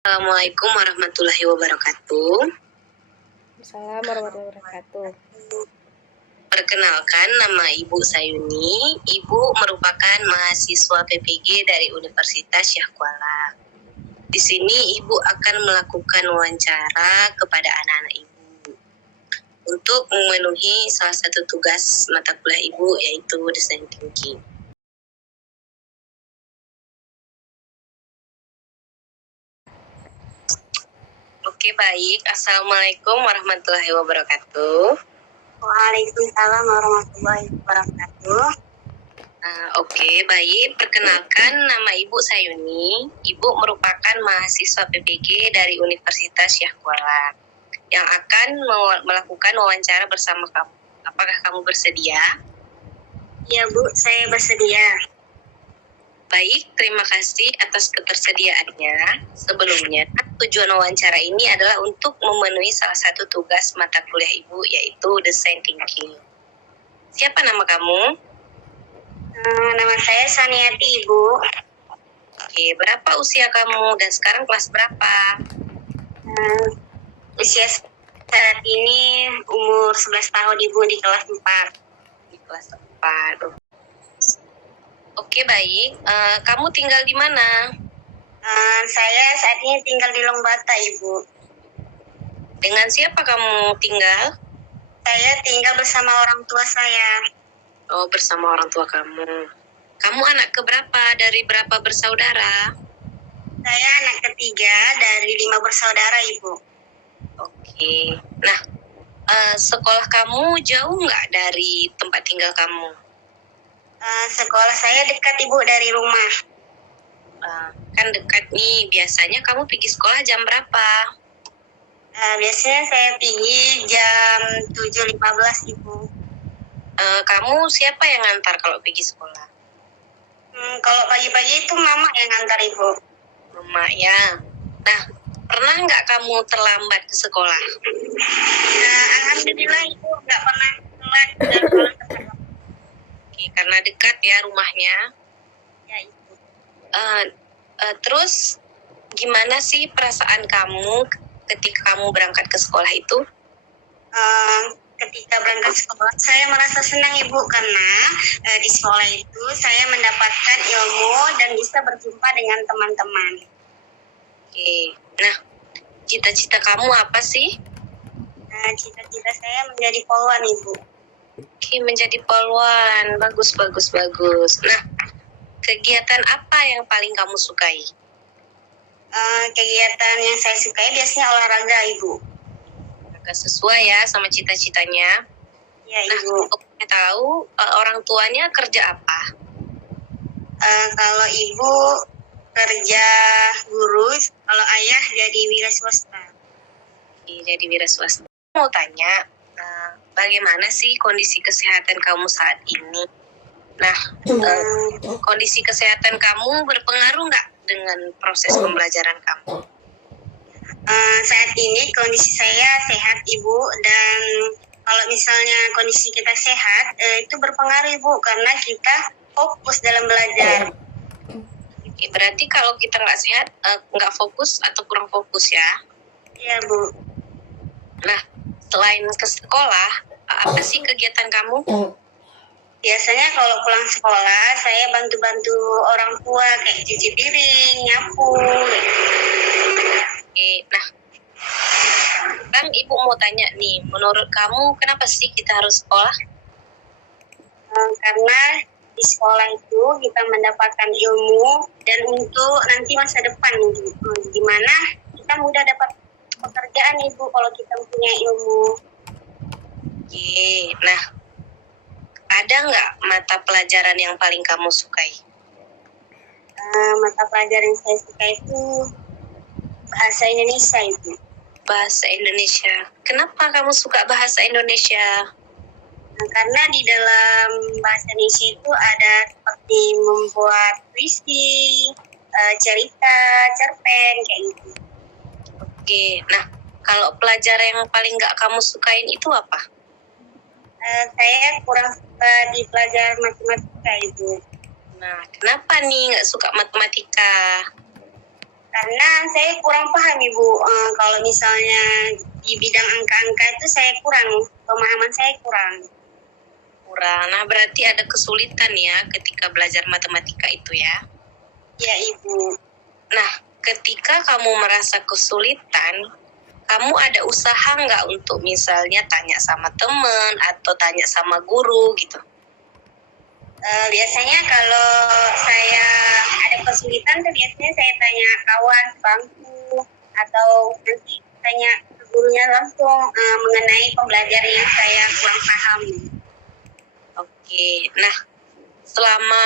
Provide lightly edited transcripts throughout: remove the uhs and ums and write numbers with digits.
Assalamualaikum warahmatullahi wabarakatuh. Assalamualaikum warahmatullahi wabarakatuh. Perkenalkan, nama Ibu Sayuni. Ibu merupakan mahasiswa PPG dari Universitas Syah Kuala. Di sini Ibu akan melakukan wawancara kepada anak-anak Ibu untuk memenuhi salah satu tugas mata kuliah Ibu, yaitu desain tinggi. Oke, baik. Assalamualaikum warahmatullahi wabarakatuh. Waalaikumsalam warahmatullahi wabarakatuh. Oke, baik. Perkenalkan, nama Ibu Sayuni. Ibu merupakan mahasiswa PPG dari Universitas Syah Kuala yang akan melakukan wawancara bersama kamu. Apakah kamu bersedia? Ya Bu, saya bersedia. Baik, terima kasih atas ketersediaannya. Sebelumnya, tujuan wawancara ini adalah untuk memenuhi salah satu tugas mata kuliah Ibu, yaitu desain thinking. Siapa nama kamu? Nama saya Saniati, Ibu. Oke, berapa usia kamu dan sekarang kelas berapa? Usia saat ini umur 11 tahun, Ibu, di kelas 4. Di kelas 4. Oke, baik. Kamu tinggal di mana? Saya saat ini tinggal di Longbata, Ibu. Dengan siapa kamu tinggal? Saya tinggal bersama orang tua saya. Oh, bersama orang tua kamu. Kamu anak keberapa dari berapa bersaudara? Saya anak ketiga dari 5 bersaudara, Ibu. Oke. Nah, sekolah kamu jauh nggak dari tempat tinggal kamu? Sekolah saya dekat, Ibu, dari rumah. Kan dekat nih. Biasanya kamu pergi sekolah jam berapa? Biasanya saya pergi jam 7.15, Ibu. Kamu siapa yang ngantar kalau pergi sekolah? Kalau pagi-pagi itu mama yang ngantar, Ibu. Mama ya. Nah, pernah nggak kamu terlambat ke sekolah? Alhamdulillah, Ibu, nggak pernah telat. Oke, karena dekat ya rumahnya. Ya, Ibu. Terus gimana sih perasaan kamu ketika kamu berangkat ke sekolah itu? Ketika berangkat sekolah, saya merasa senang, Ibu, karena di sekolah itu saya mendapatkan ilmu dan bisa berjumpa dengan teman-teman. Oke, nah cita-cita kamu apa sih? Cita-cita saya menjadi poluan, Ibu. Oke, menjadi poluan. Bagus. Nah, kegiatan apa yang paling kamu sukai? Kegiatan yang saya sukai biasanya olahraga, Ibu. Agak sesuai ya sama cita-citanya. Ya, nah, Ibu. Untuk tahu orang tuanya kerja apa? Kalau Ibu kerja guru, kalau ayah jadi wira swasta. Jadi wira swasta. Mau tanya, bagaimana sih kondisi kesehatan kamu saat ini? Nah, kondisi kesehatan kamu berpengaruh nggak dengan proses pembelajaran kamu? Saat ini kondisi saya sehat, Ibu, dan kalau misalnya kondisi kita sehat, itu berpengaruh, Ibu, karena kita fokus dalam belajar. Oke, berarti kalau kita nggak sehat, nggak fokus atau kurang fokus ya? Iya, Bu. Nah, selain ke sekolah, apa sih kegiatan kamu? Biasanya kalau pulang sekolah, saya bantu-bantu orang tua, kayak cuci piring, nyapu. Oke, nah, kan Ibu mau tanya nih, menurut kamu kenapa sih kita harus sekolah? Karena di sekolah itu kita mendapatkan ilmu dan untuk nanti masa depan, di mana kita mudah dapat pekerjaan, Ibu, kalau kita punya ilmu. Oke, nah, ada nggak mata pelajaran yang paling kamu sukai? Mata pelajaran yang saya suka itu bahasa Indonesia, Ibu. Bahasa Indonesia. Kenapa kamu suka bahasa Indonesia? Karena di dalam bahasa Indonesia itu ada seperti membuat puisi, cerita, cerpen, kayak gitu. Oke, nah kalau pelajaran yang paling nggak kamu sukain itu apa? Saya kurang suka di pelajaran matematika, Ibu. Nah, kenapa nih nggak suka matematika? Karena saya kurang paham Ibu, kalau misalnya di bidang angka-angka itu saya kurang, pemahaman saya kurang. Nah, berarti ada kesulitan ya ketika belajar matematika itu ya. Ya Ibu. Nah, ketika kamu merasa kesulitan, kamu ada usaha nggak untuk misalnya tanya sama teman atau tanya sama guru gitu? Biasanya kalau saya ada kesulitan tuh biasanya saya tanya kawan sebangku atau nanti tanya ke gurunya langsung mengenai pembelajaran yang saya kurang paham. Oke, nah selama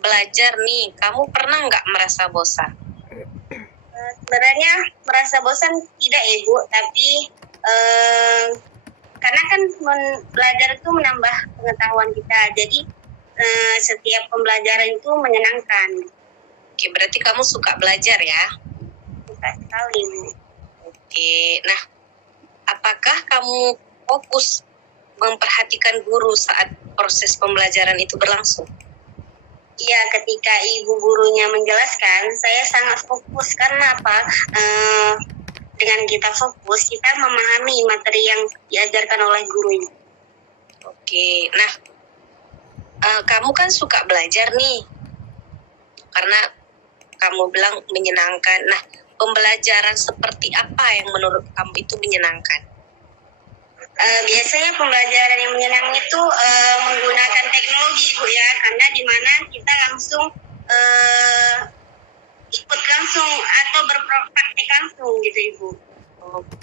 belajar nih, kamu pernah nggak merasa bosan? Sebenarnya merasa bosan tidak Ibu, tapi karena kan belajar itu menambah pengetahuan kita, jadi setiap pembelajaran itu menyenangkan. Oke, berarti kamu suka belajar ya? Suka sekali. Oke, nah apakah kamu fokus memperhatikan guru saat proses pembelajaran itu berlangsung? Iya, ketika ibu gurunya menjelaskan, saya sangat fokus. Karena apa? Dengan kita fokus, kita memahami materi yang diajarkan oleh guru. Oke, nah kamu kan suka belajar nih, karena kamu bilang menyenangkan. Nah, pembelajaran seperti apa yang menurut kamu itu menyenangkan? Biasanya pembelajaran yang menyenangkan itu menggunakan teknologi Ibu ya, karena di mana kita langsung ikut langsung atau berpraktek langsung gitu Ibu.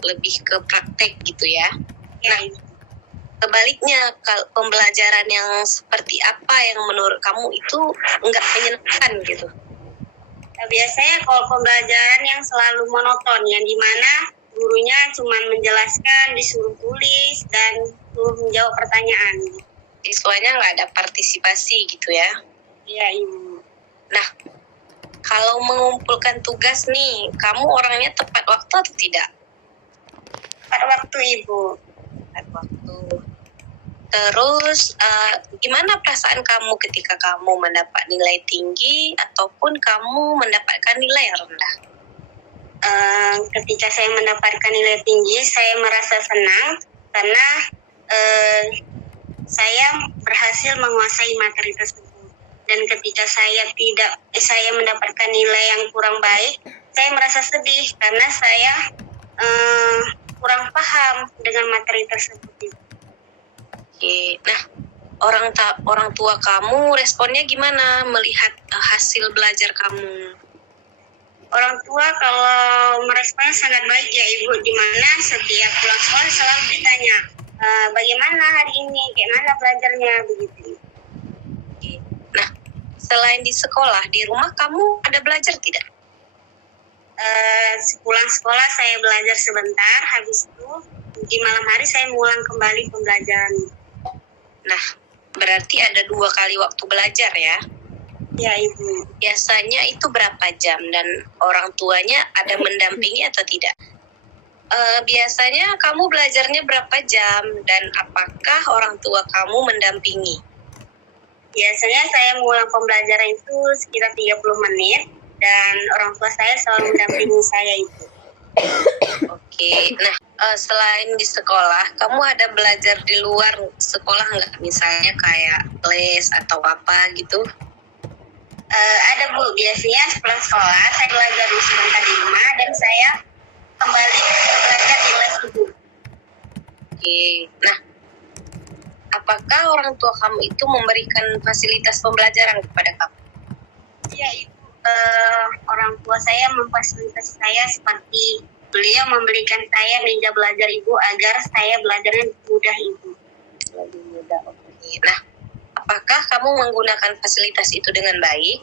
Lebih ke praktek gitu ya. Ya, nah, sebaliknya pembelajaran yang seperti apa yang menurut kamu itu enggak menyenangkan gitu? Biasanya kalau pembelajaran yang selalu monoton, yang dimana gurunya cuma menjelaskan, disuruh tulis, dan suruh menjawab pertanyaan. Siswanya nggak ada partisipasi gitu ya? Iya, Ibu. Nah, kalau mengumpulkan tugas nih, kamu orangnya tepat waktu atau tidak? Tepat waktu, Ibu. Tepat waktu. Terus, gimana perasaan kamu ketika kamu mendapat nilai tinggi ataupun kamu mendapatkan nilai yang rendah? Ketika saya mendapatkan nilai tinggi, saya merasa senang karena saya berhasil menguasai materi tersebut. Dan ketika saya mendapatkan nilai yang kurang baik, saya merasa sedih karena saya kurang paham dengan materi tersebut. Oke, nah orang tua kamu responnya gimana melihat hasil belajar kamu? Orang tua kalau meresponnya sangat baik ya Ibu, dimana setiap pulang sekolah selalu ditanya bagaimana hari ini, kayak mana belajarnya begitu. Oke. Nah, selain di sekolah, di rumah kamu ada belajar tidak? Pulang sekolah saya belajar sebentar, habis itu di malam hari saya mengulang kembali pembelajaran. Nah, berarti ada 2 kali waktu belajar ya? Ya Ibu. Biasanya itu berapa jam dan orang tuanya ada mendampingi atau tidak? Biasanya kamu belajarnya berapa jam dan apakah orang tua kamu mendampingi? Biasanya saya mengulang pembelajaran itu sekitar 30 menit dan orang tua saya selalu mendampingi saya itu. Oke, nah selain di sekolah, kamu ada belajar di luar sekolah nggak? Misalnya kayak les atau apa gitu? Ada Bu, biasanya setelah sekolah saya belajar sebentar di rumah dan saya kembali belajar di les Ibu. Oke, nah apakah orang tua kamu itu memberikan fasilitas pembelajaran kepada kamu? Ya Ibu, orang tua saya memfasilitasi saya seperti beliau memberikan saya meja belajar Ibu agar saya belajarnya mudah Ibu. Lebih mudah, oke. Nah, apakah kamu menggunakan fasilitas itu dengan baik?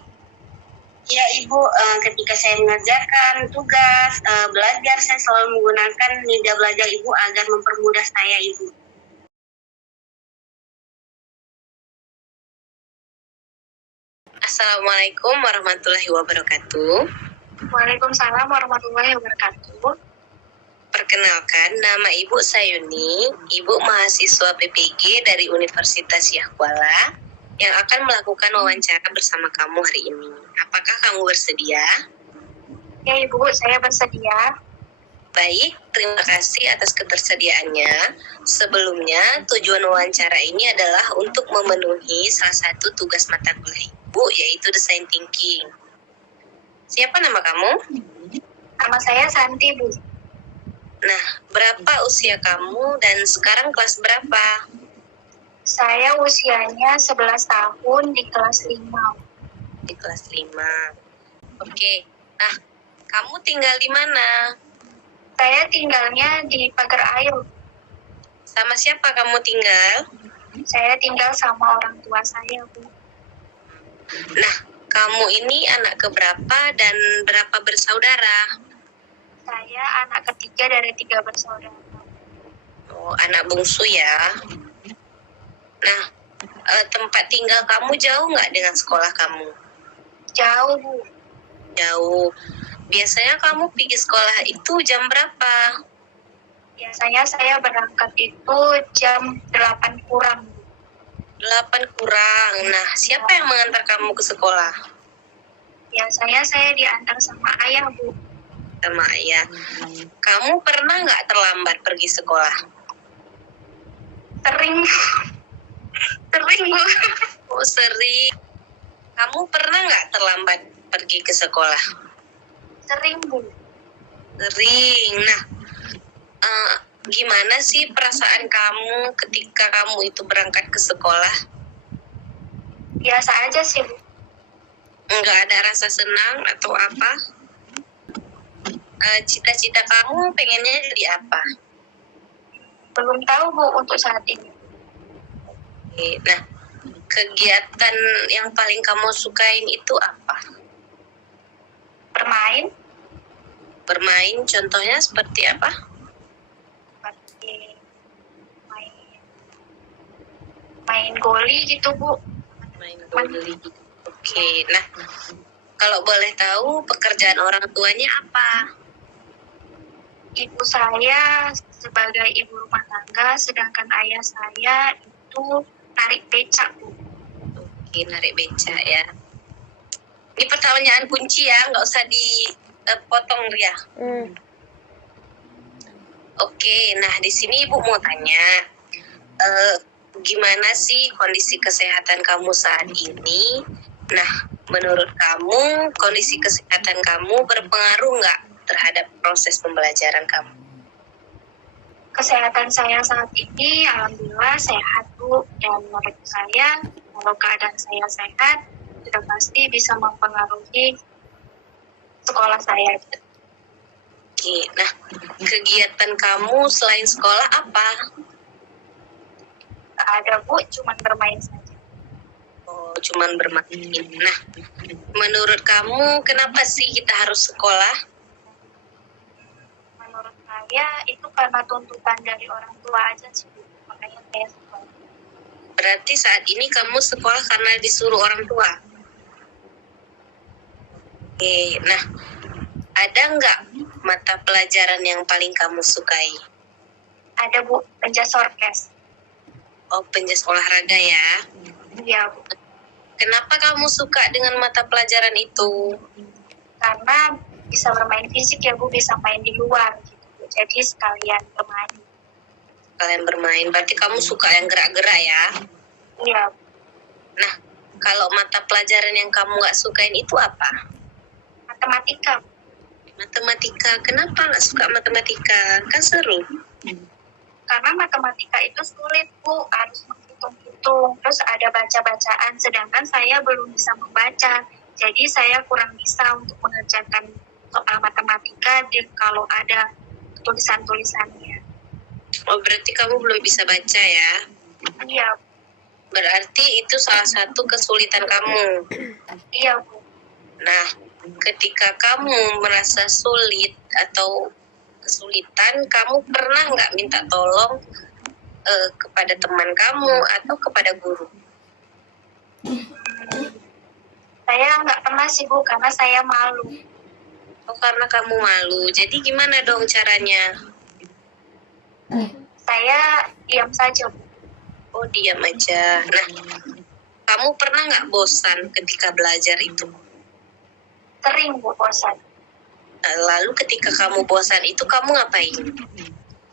Ya Ibu, ketika saya mengerjakan tugas belajar, saya selalu menggunakan meja belajar Ibu agar mempermudah saya Ibu. Assalamualaikum warahmatullahi wabarakatuh. Waalaikumsalam warahmatullahi wabarakatuh. Perkenalkan, nama Ibu Sayuni, Ibu mahasiswa PPG dari Universitas Syahkuala yang akan melakukan wawancara bersama kamu hari ini. Apakah kamu bersedia? Oke Ibu, saya bersedia. Baik, terima kasih atas ketersediaannya. Sebelumnya, tujuan wawancara ini adalah untuk memenuhi salah satu tugas mata kuliah Ibu, yaitu Design Thinking. Siapa nama kamu? Nama saya Santi, Bu. Nah, berapa usia kamu dan sekarang kelas berapa? Saya usianya 11 tahun di kelas 5. Di kelas 5. Oke, nah, kamu tinggal di mana? Saya tinggalnya di Pagar Air. Sama siapa kamu tinggal? Saya tinggal sama orang tua saya, Bu. Nah, kamu ini anak keberapa dan berapa bersaudara? Saya anak ketiga dari 3 bersaudara. Oh, anak bungsu ya. Nah, tempat tinggal kamu jauh nggak dengan sekolah kamu? Jauh, Bu. Jauh. Biasanya kamu pergi sekolah itu jam berapa? Biasanya saya berangkat itu jam 8 kurang. 8 kurang. Nah, siapa yang mengantar kamu ke sekolah? Biasanya saya diantar sama ayah, Bu. Sama ayah. Kamu pernah nggak terlambat pergi sekolah? Sering. Sering, Bu. Oh, sering. Kamu pernah nggak terlambat pergi ke sekolah? Sering, Bu. Sering. Nah, gimana sih perasaan kamu ketika kamu itu berangkat ke sekolah? Biasa aja sih, Bu. Nggak ada rasa senang atau apa? Cita-cita kamu pengennya jadi apa? Belum tahu, Bu, untuk saat ini. Oke, nah, kegiatan yang paling kamu sukain itu apa? Bermain, Bermain, contohnya seperti apa? seperti main goli gitu, Bu. Main goli. Oke, nah, kalau boleh tahu pekerjaan orang tuanya apa? Ibu saya sebagai ibu rumah tangga, sedangkan ayah saya itu narik becak, Bu. Oke, narik beca ya. Ini pertanyaan kunci ya, nggak usah dipotong Ria. Oke, nah di sini Ibu mau tanya, gimana sih kondisi kesehatan kamu saat ini? Nah, menurut kamu kondisi kesehatan kamu berpengaruh nggak terhadap proses pembelajaran kamu? Kesehatan saya saat ini alhamdulillah sehat, Bu. Dan menurut saya kalau keadaan saya sehat sudah pasti bisa mempengaruhi sekolah saya. Oke, nah kegiatan kamu selain sekolah apa? Tak ada, Bu, cuman bermain saja. Oh, cuman bermain. Nah, menurut kamu kenapa sih kita harus sekolah? Menurut saya itu karena tuntutan dari orang tua aja sih, Bu. Makanya saya sekolah. Berarti saat ini kamu sekolah karena disuruh orang tua? Oke, nah ada nggak mata pelajaran yang paling kamu sukai? Ada, Bu, penjas orkes. Oh, penjas olahraga ya. Iya, Bu. Kenapa kamu suka dengan mata pelajaran itu? Karena bisa bermain fisik ya, Bu, bisa main di luar gitu. Jadi sekalian bermain. Kalian bermain, berarti kamu suka yang gerak-gerak ya? Iya, Bu. Nah, kalau mata pelajaran yang kamu nggak sukain itu apa? Matematika. Matematika. Kenapa nggak suka matematika? Kan seru. Karena matematika itu sulit, Bu, harus menghitung-hitung, terus ada baca-bacaan, sedangkan saya belum bisa membaca, jadi saya kurang bisa untuk mengerjakan soal matematika kalau ada tulisan-tulisannya. Oh, berarti kamu belum bisa baca ya? Iya, Berarti itu salah satu kesulitan kamu. iya, Bu. Nah, ketika kamu merasa sulit atau kesulitan, kamu pernah nggak minta tolong kepada teman kamu atau kepada guru? Saya nggak pernah sih, Bu, karena saya malu. Oh, karena kamu malu. Jadi gimana dong caranya? Saya diam saja, Bu. Oh, diam aja. Nah, kamu pernah nggak bosan ketika belajar itu? Sering, Bu, bosan. Lalu ketika kamu bosan itu kamu ngapain?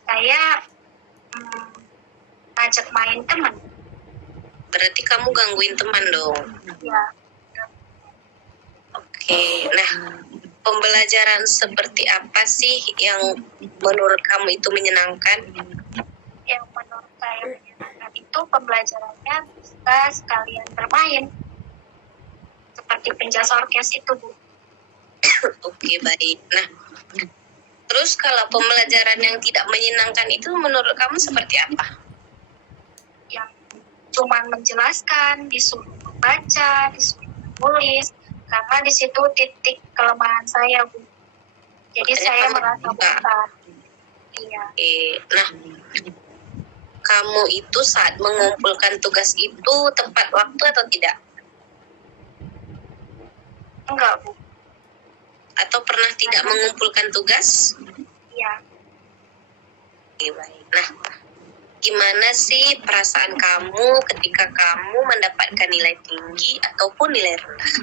Saya ngajak main teman. Berarti kamu gangguin teman dong. Ya, Oke, nah pembelajaran seperti apa sih yang menurut kamu itu menyenangkan? yang menurut saya menyenangkan itu pembelajarannya bisa sekalian bermain. Seperti penjas orkes itu, Bu. Oke, baik. Nah, terus kalau pembelajaran yang tidak menyenangkan itu menurut kamu seperti apa? Yang cuman menjelaskan, disuruh membaca, disuruh menulis, karena di situ titik kelemahan saya, Bu. Jadi Makanya saya kamu merasa juga. bosan. Iya, Oke, nah kamu itu saat mengumpulkan tugas itu tepat waktu atau tidak? enggak, Bu. Atau pernah tidak mengumpulkan tugas? Iya, Oke, baik. Nah, gimana sih perasaan kamu ketika kamu mendapatkan nilai tinggi ataupun nilai rendah?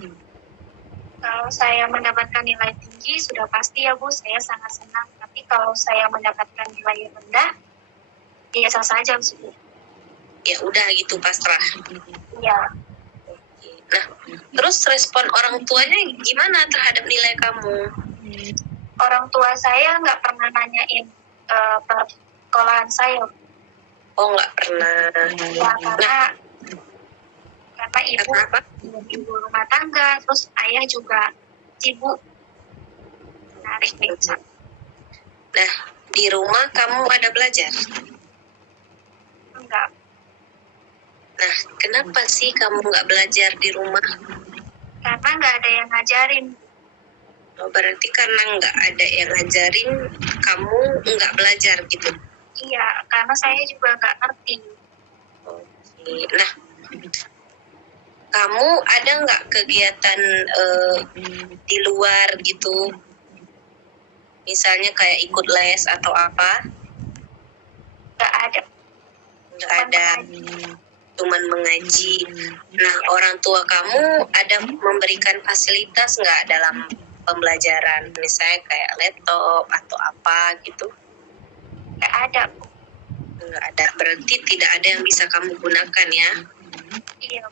kalau saya mendapatkan nilai tinggi sudah pasti ya, Bu, saya sangat senang. Tapi kalau saya mendapatkan nilai rendah, biasa saja, Bu. Ya udah gitu, pasrah. Iya, Nah, terus respon orang tuanya gimana terhadap nilai kamu? orang tua saya nggak pernah nanyain persekolahan saya. Oh, nggak pernah. Ya, karena ibu Karena apa? ibu rumah tangga, terus ayah juga sibuk narik beca. Nah, di rumah kamu ada belajar? Enggak, Nah, kenapa sih kamu nggak belajar di rumah? karena nggak ada yang ngajarin. Oh, berarti karena nggak ada yang ngajarin, kamu nggak belajar gitu. Iya, karena saya juga nggak ngerti. Oke. Nah, kamu ada nggak kegiatan di luar gitu? Misalnya kayak ikut les atau apa? Nggak ada. Nggak ada. Cuman mengaji. Nah, orang tua kamu ada memberikan fasilitas nggak dalam pembelajaran? Misalnya kayak laptop atau apa gitu? Nggak ada. Nggak ada. Berarti tidak ada yang bisa kamu gunakan ya? Iya,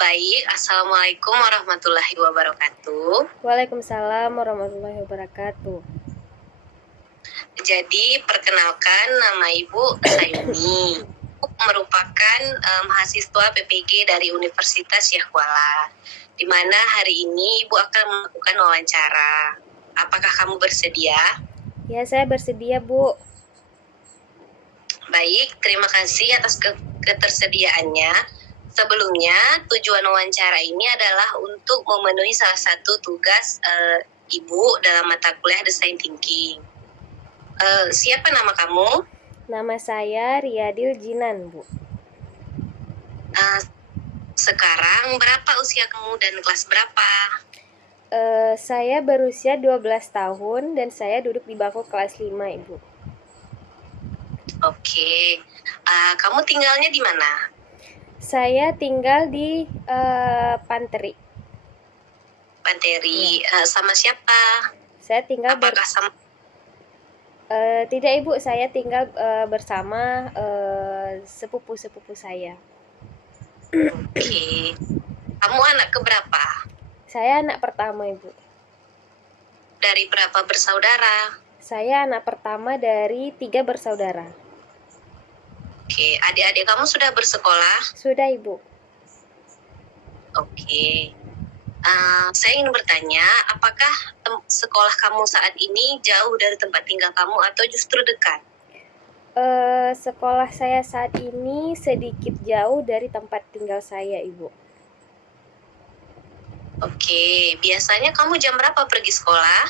Baik, Assalamualaikum warahmatullahi wabarakatuh. Waalaikumsalam warahmatullahi wabarakatuh. Jadi, perkenalkan nama Ibu Sayuni. Ibu merupakan mahasiswa PPG dari Universitas Syekh Kuala, di mana hari ini Ibu akan melakukan wawancara. Apakah kamu bersedia? Ya, saya bersedia, Bu. Baik, terima kasih atas ketersediaannya. Sebelumnya, tujuan wawancara ini adalah untuk memenuhi salah satu tugas Ibu dalam mata kuliah Desain Thinking. Siapa nama kamu? Nama saya Riyadil Jinan, Bu. Sekarang berapa usia kamu dan kelas berapa? Saya berusia 12 tahun dan saya duduk di bangku kelas 5, Ibu. Oke. Kamu tinggalnya di mana? Saya tinggal di Panteri. Panteri. Sama siapa? Saya tinggal Apakah sama? tidak, Ibu, saya tinggal bersama sepupu-sepupu saya. Oke. Kamu anak keberapa? Saya anak pertama, Ibu. Dari berapa bersaudara? Saya anak pertama dari 3 bersaudara. Oke, adik-adik kamu sudah bersekolah? Sudah, Ibu. Oke. Saya ingin bertanya, apakah sekolah kamu saat ini jauh dari tempat tinggal kamu atau justru dekat? Sekolah saya saat ini sedikit jauh dari tempat tinggal saya, Ibu. Oke, biasanya kamu jam berapa pergi sekolah?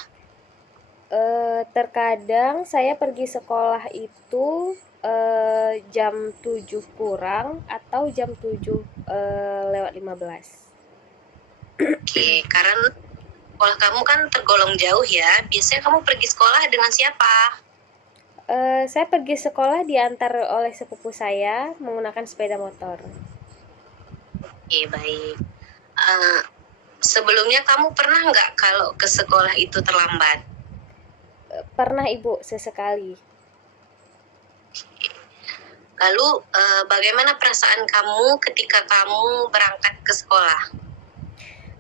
Terkadang saya pergi sekolah itu jam 7 kurang atau jam 7 lewat 15. Oke, karena sekolah kamu kan tergolong jauh ya. Biasanya kamu pergi sekolah dengan siapa? Saya pergi sekolah diantar oleh sepupu saya menggunakan sepeda motor. Oke, baik. Eh, Sebelumnya kamu pernah nggak kalau ke sekolah itu terlambat? Pernah Ibu, sesekali. Lalu bagaimana perasaan kamu ketika kamu berangkat ke sekolah?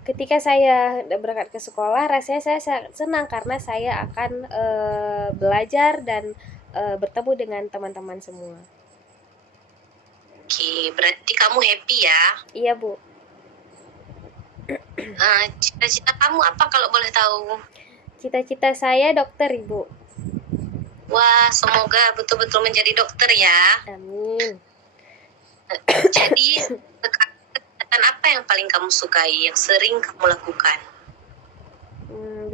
Ketika saya berangkat ke sekolah, rasanya saya sangat senang karena saya akan belajar dan bertemu dengan teman-teman semua. Oke, berarti kamu happy ya? Iya Bu. Cita-cita kamu apa kalau boleh tahu? Cita-cita saya dokter Ibu. Wah, semoga betul-betul menjadi dokter ya. Amin. Jadi, kegiatan apa yang paling kamu sukai, yang sering kamu lakukan?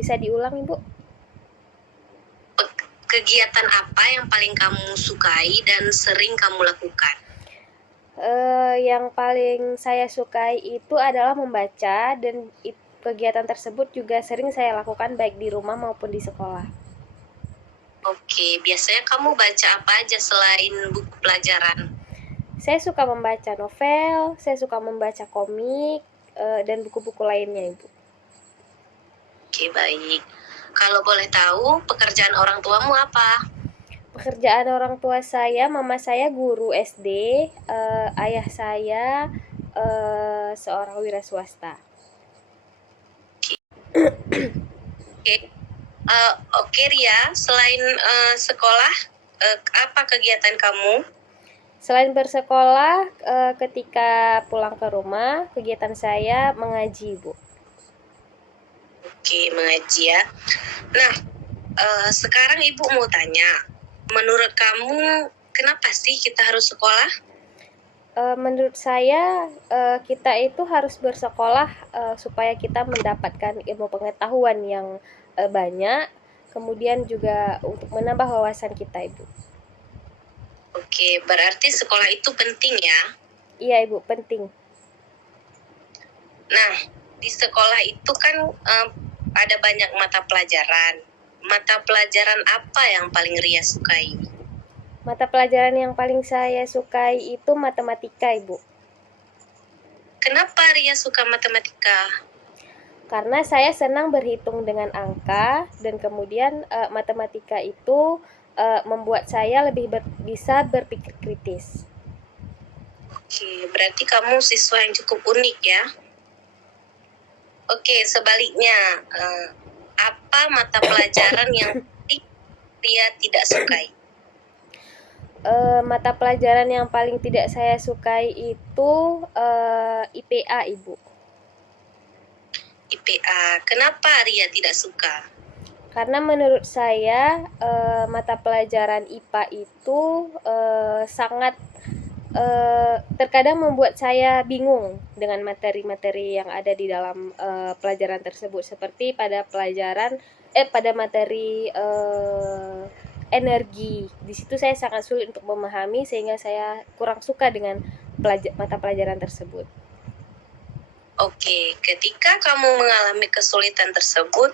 Bisa diulang Ibu? Kegiatan apa yang paling kamu sukai dan sering kamu lakukan? Yang paling saya sukai itu adalah membaca, dan kegiatan tersebut juga sering saya lakukan baik di rumah maupun di sekolah. Oke, biasanya kamu baca apa aja selain buku pelajaran? Saya suka membaca novel, saya suka membaca komik, dan buku-buku lainnya Ibu. Oke, baik. Kalau boleh tahu, pekerjaan orang tuamu apa? Pekerjaan orang tua saya, mama saya guru SD, ayah saya seorang wira swasta. Oke, Ria, selain sekolah, apa kegiatan kamu? Selain bersekolah, ketika pulang ke rumah, kegiatan saya mengaji, Bu. Oke, mengaji ya. Nah, sekarang Ibu mau tanya, menurut kamu kenapa sih kita harus sekolah? Menurut saya, kita itu harus bersekolah supaya kita mendapatkan ilmu pengetahuan yang banyak, kemudian juga untuk menambah wawasan kita, Ibu. Oke, berarti sekolah itu penting ya? Iya, Ibu, penting. Nah, di sekolah itu kan ada banyak mata pelajaran. Mata pelajaran apa yang paling Ria sukai? Mata pelajaran yang paling saya sukai itu matematika, Ibu. Kenapa Ria suka matematika? Karena saya senang berhitung dengan angka, dan kemudian matematika itu membuat saya lebih bisa berpikir kritis. Oke, berarti kamu siswa yang cukup unik ya. Oke, sebaliknya, apa mata pelajaran yang Ria tidak sukai? Mata pelajaran yang paling tidak saya sukai itu IPA, Ibu. IPA, kenapa Ria tidak suka? Karena menurut saya mata pelajaran IPA itu sangat terkadang membuat saya bingung dengan materi-materi yang ada di dalam pelajaran tersebut, seperti pada materi energi. Di situ saya sangat sulit untuk memahami, sehingga saya kurang suka dengan mata pelajaran tersebut. Oke, ketika kamu mengalami kesulitan tersebut,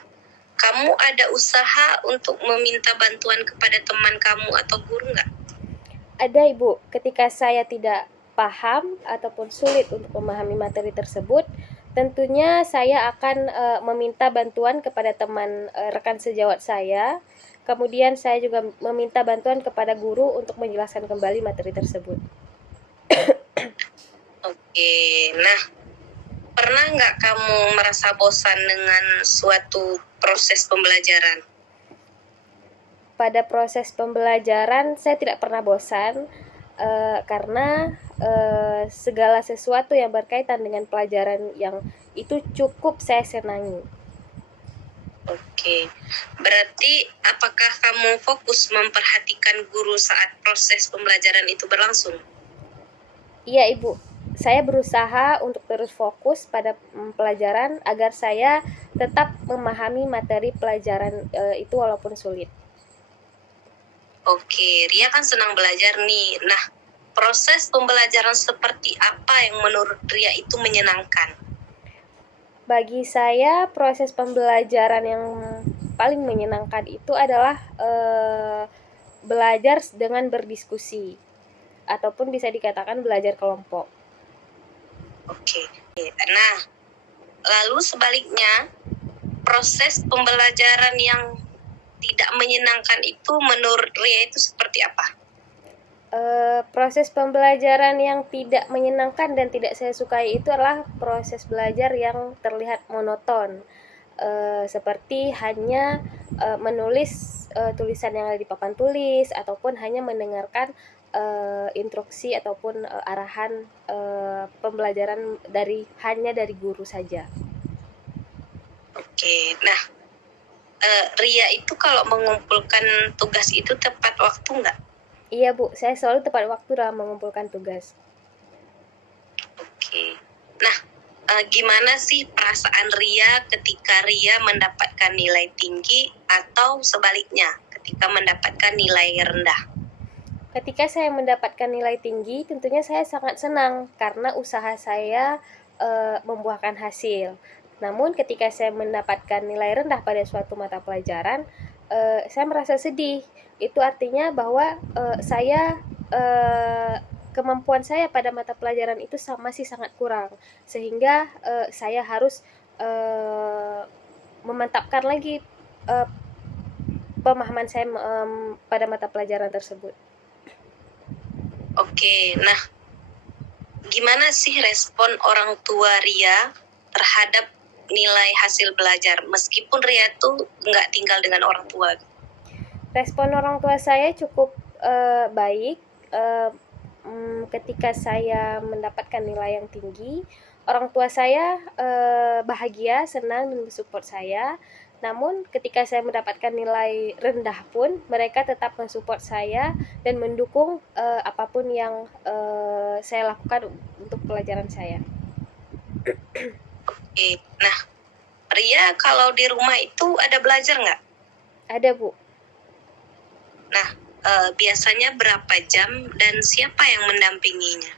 kamu ada usaha untuk meminta bantuan kepada teman kamu atau guru nggak? Ada, Ibu. Ketika saya tidak paham ataupun sulit untuk memahami materi tersebut, tentunya saya akan meminta bantuan kepada teman rekan sejawat saya. Kemudian saya juga meminta bantuan kepada guru untuk menjelaskan kembali materi tersebut. Oke, nah pernah nggak kamu merasa bosan dengan suatu proses pembelajaran? Pada proses pembelajaran saya tidak pernah bosan, karena segala sesuatu yang berkaitan dengan pelajaran yang itu cukup saya senangi. Oke, berarti apakah kamu fokus memperhatikan guru saat proses pembelajaran itu berlangsung? Iya, Ibu. Saya berusaha untuk terus fokus pada pelajaran agar saya tetap memahami materi pelajaran itu walaupun sulit. Oke, Ria kan senang belajar nih. Nah, proses pembelajaran seperti apa yang menurut Ria itu menyenangkan? Bagi saya, proses pembelajaran yang paling menyenangkan itu adalah belajar dengan berdiskusi, ataupun bisa dikatakan belajar kelompok. Oke. Nah, lalu sebaliknya, proses pembelajaran yang tidak menyenangkan itu menurut Ria itu seperti apa? Proses pembelajaran yang tidak menyenangkan dan tidak saya sukai itu adalah proses belajar yang terlihat monoton, seperti hanya menulis tulisan yang ada di papan tulis ataupun hanya mendengarkan instruksi ataupun arahan pembelajaran hanya dari guru saja. Oke, nah Ria itu kalau mengumpulkan tugas itu tepat waktu nggak? Iya Bu, saya selalu tepat waktu dalam mengumpulkan tugas. Oke, nah gimana sih perasaan Ria ketika Ria mendapatkan nilai tinggi atau sebaliknya ketika mendapatkan nilai rendah? Ketika saya mendapatkan nilai tinggi, tentunya saya sangat senang karena usaha saya membuahkan hasil. Namun ketika saya mendapatkan nilai rendah pada suatu mata pelajaran, saya merasa sedih. Itu artinya bahwa kemampuan saya pada mata pelajaran itu masih sangat kurang, sehingga saya harus memantapkan lagi pemahaman saya pada mata pelajaran tersebut. Oke, nah gimana sih respon orang tua Ria terhadap nilai hasil belajar meskipun Ria tuh nggak tinggal dengan orang tua? Respon orang tua saya cukup baik. Ketika saya mendapatkan nilai yang tinggi, orang tua saya bahagia, senang dan mensupport saya. Namun ketika saya mendapatkan nilai rendah pun, mereka tetap mensupport saya dan mendukung apapun yang saya lakukan untuk pelajaran saya. Oke, nah Ria kalau di rumah itu ada belajar nggak? Ada Bu. Nah, biasanya berapa jam dan siapa yang mendampinginya?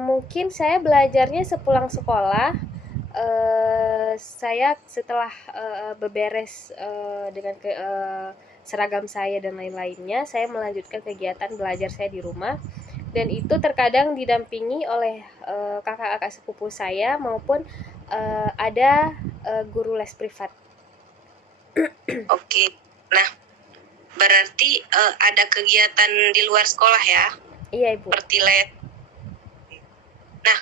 Mungkin saya belajarnya sepulang sekolah. Saya setelah beberes dengan seragam saya dan lain-lainnya, saya melanjutkan kegiatan belajar saya di rumah. Dan itu terkadang didampingi oleh kakak-kakak sepupu saya maupun ada guru les privat. Oke, nah berarti ada kegiatan di luar sekolah ya? Iya Ibu. Seperti les. Nah,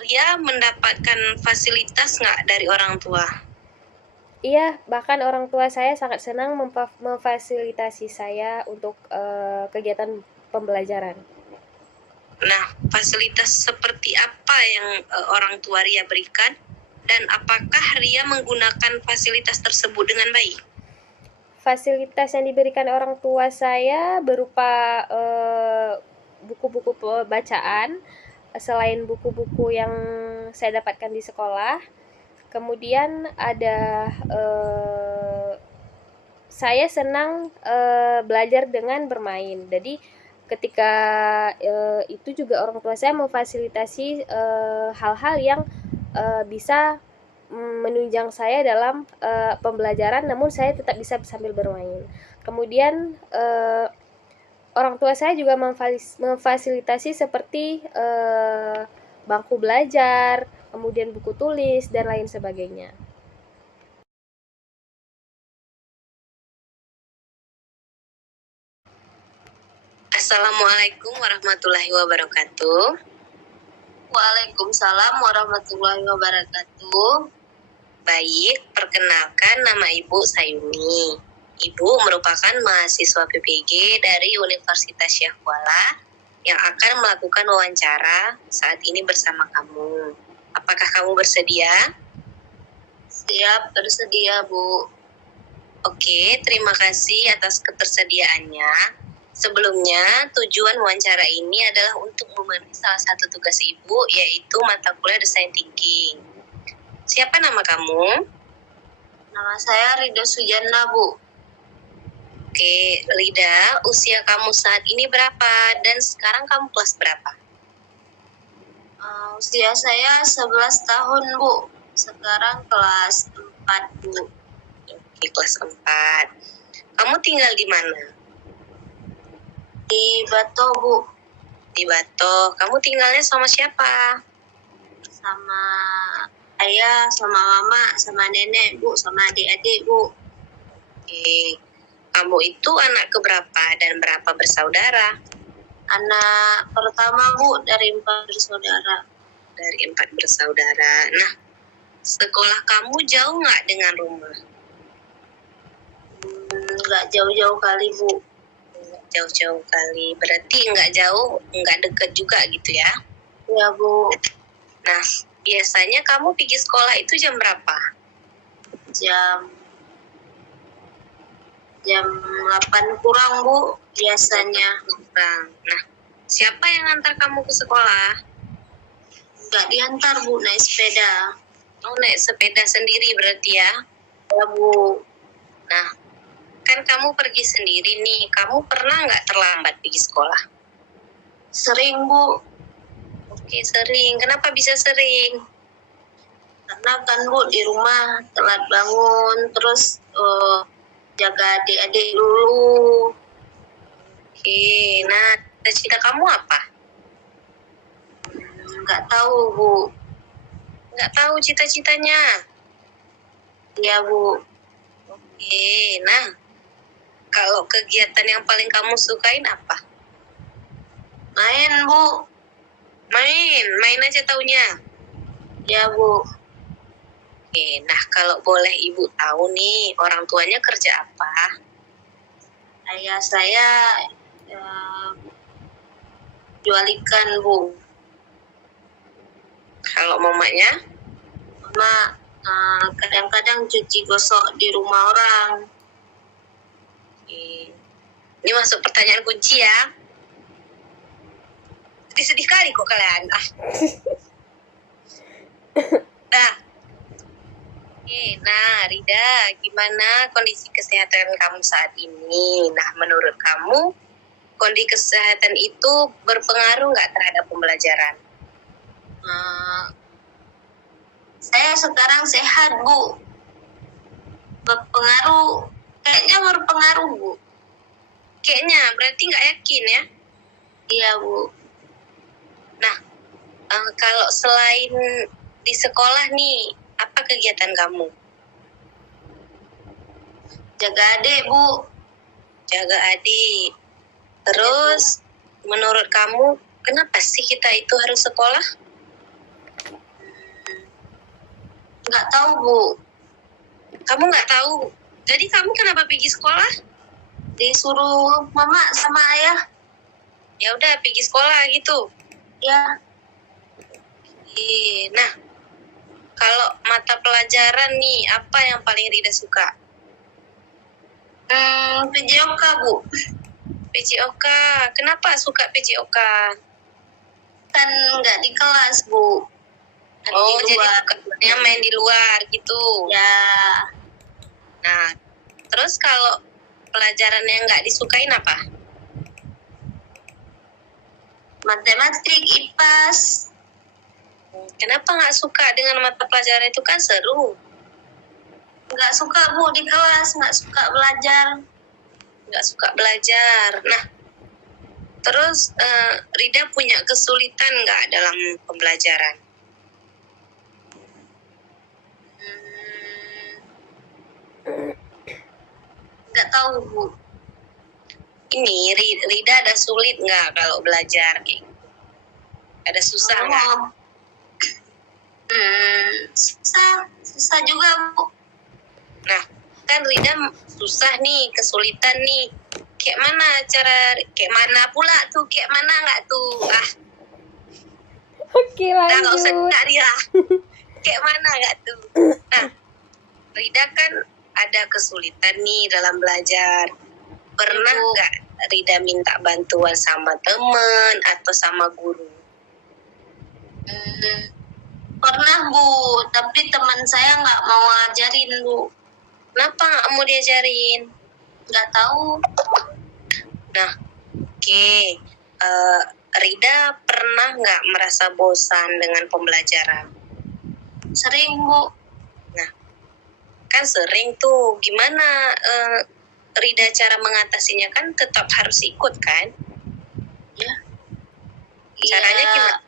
Ria mendapatkan fasilitas nggak dari orang tua? Iya, bahkan orang tua saya sangat senang memfasilitasi saya untuk kegiatan pembelajaran. Nah, fasilitas seperti apa yang orang tua Ria berikan? Dan apakah Ria menggunakan fasilitas tersebut dengan baik? Fasilitas yang diberikan orang tua saya berupa buku-buku bacaan, selain buku-buku yang saya dapatkan di sekolah. Kemudian ada saya senang belajar dengan bermain. Jadi ketika itu juga orang tua saya memfasilitasi hal-hal yang bisa menunjang saya dalam pembelajaran, namun saya tetap bisa sambil bermain. Kemudian orang tua saya juga memfasilitasi seperti bangku belajar, kemudian buku tulis dan lain sebagainya. Assalamualaikum warahmatullahi wabarakatuh. Waalaikumsalam warahmatullahi wabarakatuh. Baik, perkenalkan nama Ibu Sayuni. Ibu merupakan mahasiswa PPG dari Universitas Syekh Kuala yang akan melakukan wawancara saat ini bersama kamu. Apakah kamu bersedia? Siap, bersedia Bu. Oke, terima kasih atas ketersediaannya. Sebelumnya, tujuan wawancara ini adalah untuk memenuhi salah satu tugas Ibu, yaitu mata kuliah desain thinking. Siapa nama kamu? Nama saya Rida Sujana Bu. Oke, Lida, usia kamu saat ini berapa dan sekarang kamu kelas berapa? Usia saya 11 tahun Bu. Sekarang kelas 4 Bu. Oke, kelas 4. Kamu tinggal di mana? Di Bato Bu. Di Batok. Kamu tinggalnya sama siapa? Sama ayah, sama mama, sama nenek, Bu, sama adik-adik, Bu. Oke. Kamu itu anak keberapa dan berapa bersaudara? Anak pertama, Bu, dari 4 bersaudara. Dari 4 bersaudara. Nah, sekolah kamu jauh nggak dengan rumah? Nggak jauh-jauh kali, Bu. Nggak jauh-jauh kali. Berarti nggak jauh, nggak deket juga gitu ya? Ya, Bu. Nah, biasanya kamu pergi sekolah itu jam berapa? Jam 8 kurang, Bu, biasanya. Nah, siapa yang antar kamu ke sekolah? Nggak diantar, Bu, naik sepeda. Oh, naik sepeda sendiri berarti ya? Ya, Bu. Nah, kan kamu pergi sendiri nih. Kamu pernah nggak terlambat pergi sekolah? Sering, Bu. Oke, sering. Kenapa bisa sering? Karena kan, Bu, di rumah telat bangun, terus jaga adik-adik dulu. Oke, nah cita-cita kamu apa? Nggak tahu, Bu. Nggak tahu cita-citanya. Ya, Bu. Oke, nah kalau kegiatan yang paling kamu sukain apa? Main, Bu. Main aja taunya. Ya, Bu. Oke, nah kalau boleh ibu tahu nih, orang tuanya kerja apa? Ayah saya jual ikan, Bu. Kalau mamanya? Mama kadang-kadang cuci gosok di rumah orang. Oke. Ini masuk pertanyaan kunci ya. Sedih kali kok kalian. Nah, oke, nah Rida, gimana kondisi kesehatan kamu saat ini? Nah, menurut kamu kondisi kesehatan itu berpengaruh nggak terhadap pembelajaran? Saya sekarang sehat, Bu. Kayaknya berpengaruh, Bu. Kayaknya, berarti nggak yakin ya? Iya, Bu. Nah, kalau selain di sekolah nih, apa kegiatan kamu? Jaga adik, Bu. Jaga adik. Terus, menurut kamu, kenapa sih kita itu harus sekolah? Nggak tahu, Bu. Kamu nggak tahu. Jadi kamu kenapa pergi sekolah? Disuruh mama sama ayah. Ya udah pergi sekolah gitu. Ya. Nah, kalau mata pelajaran nih, apa yang paling Rida suka? PJOK, Bu. PJOK. Kenapa suka PJOK? Kan nggak di kelas, Bu. Kan Oh, di luar. jadi sukanya main di luar gitu. Ya. Nah, terus kalau pelajaran yang nggak disukain apa? Matematik, IPAS. Kenapa nggak suka dengan mata pelajaran itu, kan seru? Nggak suka, Bu, di kelas. Nggak suka belajar. Nggak suka belajar. Nah, terus Rida punya kesulitan nggak dalam pembelajaran? Nggak tahu, Bu. Ini Rida ada sulit nggak kalau belajar? Ada susah nggak? Susah juga, Bu. Nah, kan Rida susah nih, kesulitan nih. Kayak mana pula tuh? Kayak mana nggak tuh? Oke, Udah nggak usah lanjut. cari lah. Kayak mana nggak tuh? Nah, Rida kan ada kesulitan nih dalam belajar. Pernah nggak Rida minta bantuan sama teman atau sama guru? Pernah, Bu. Tapi teman saya nggak mau ngajarin, Bu. Kenapa nggak mau diajarin? Nggak tahu. Nah, oke. Rida pernah nggak merasa bosan dengan pembelajaran? Sering, Bu. Nah, kan sering tuh. Gimana Rida cara mengatasinya? Kan tetap harus ikut kan? Ya. Caranya gimana?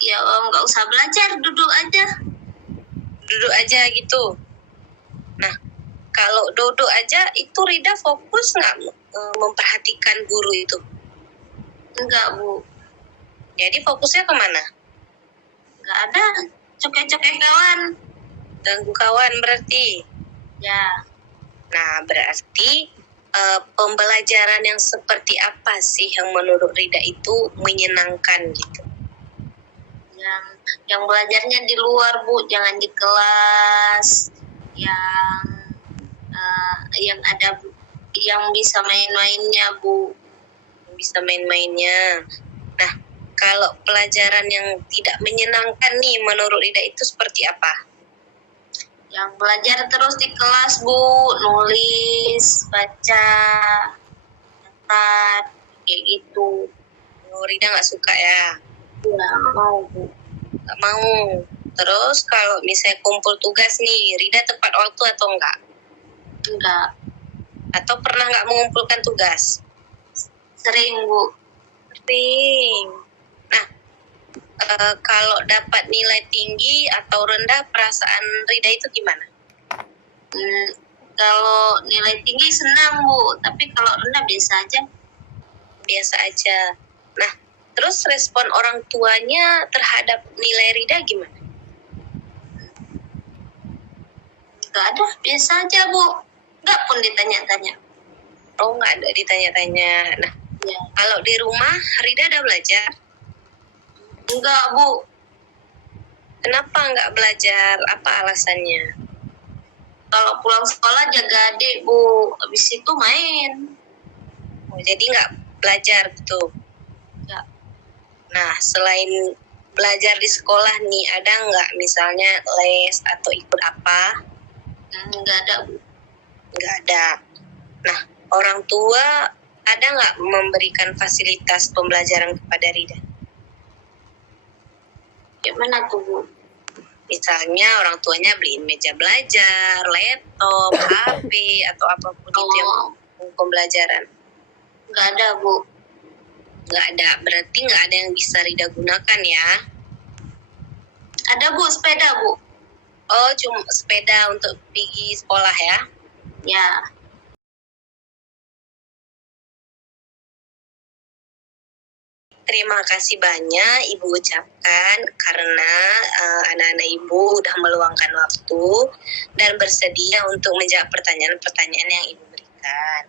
Ya nggak usah belajar, duduk aja. Duduk aja gitu. Nah, kalau duduk aja itu Rida fokus nggak memperhatikan guru itu? Enggak, Bu. Jadi fokusnya kemana? Enggak ada. Cokek-cokek kawan. Ganggu kawan berarti. Ya, Nah, berarti pembelajaran yang seperti apa sih yang menurut Rida itu menyenangkan gitu? yang belajarnya di luar, Bu, jangan di kelas. Yang ada yang bisa main-mainnya, Bu. Bisa main-mainnya. Nah, kalau pelajaran yang tidak menyenangkan nih menurut Rida itu seperti apa? Yang belajar terus di kelas, Bu, nulis, baca, catat, kayak gitu. Rida nggak suka ya? Ya, mau, Bu. Nggak mau. Terus kalau misalnya kumpul tugas nih, Rida tepat waktu atau enggak? Enggak. Atau pernah nggak mengumpulkan tugas? Sering, Bu. Sering. Nah, kalau dapat nilai tinggi atau rendah, perasaan Rida itu gimana? Kalau nilai tinggi senang, Bu. Tapi kalau rendah biasa aja. Biasa aja. Nah, terus respon orang tuanya terhadap nilai Rida gimana? Enggak ada, biasa aja, Bu. Enggak pun ditanya-tanya. Oh, nggak ada ditanya-tanya. Nah, Ya. kalau di rumah Rida ada belajar? Enggak, Bu. Kenapa nggak belajar? Apa alasannya? Kalau pulang sekolah jaga adik, Bu. Habis itu main. Oh, jadi nggak belajar gitu? Ya. Nah, selain belajar di sekolah nih, ada nggak misalnya les atau ikut apa? Enggak ada, Bu. Nggak ada. Nah, orang tua ada nggak memberikan fasilitas pembelajaran kepada Rida? Gimana tuh, Bu? Misalnya orang tuanya beliin meja belajar, laptop, HP, atau apapun itu yang pembelajaran. Enggak ada, Bu. Nggak ada, berarti nggak ada yang bisa Rida gunakan ya? Ada, Bu, sepeda, Bu. Oh, cuma sepeda untuk pergi sekolah ya? Ya. Terima kasih banyak Ibu ucapkan karena anak-anak Ibu udah meluangkan waktu dan bersedia untuk menjawab pertanyaan-pertanyaan yang Ibu berikan.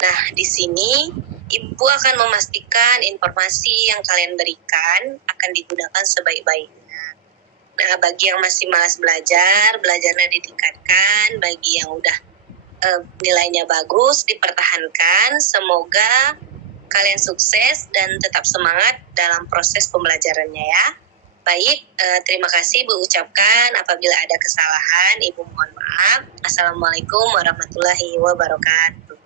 Nah, di sini Ibu akan memastikan informasi yang kalian berikan akan digunakan sebaik-baiknya. Nah, bagi yang masih malas belajar, belajarnya ditingkatkan. Bagi yang udah nilainya bagus, dipertahankan. Semoga kalian sukses dan tetap semangat dalam proses pembelajarannya ya. Baik, terima kasih Ibu ucapkan. Apabila ada kesalahan, Ibu mohon maaf. Assalamualaikum warahmatullahi wabarakatuh.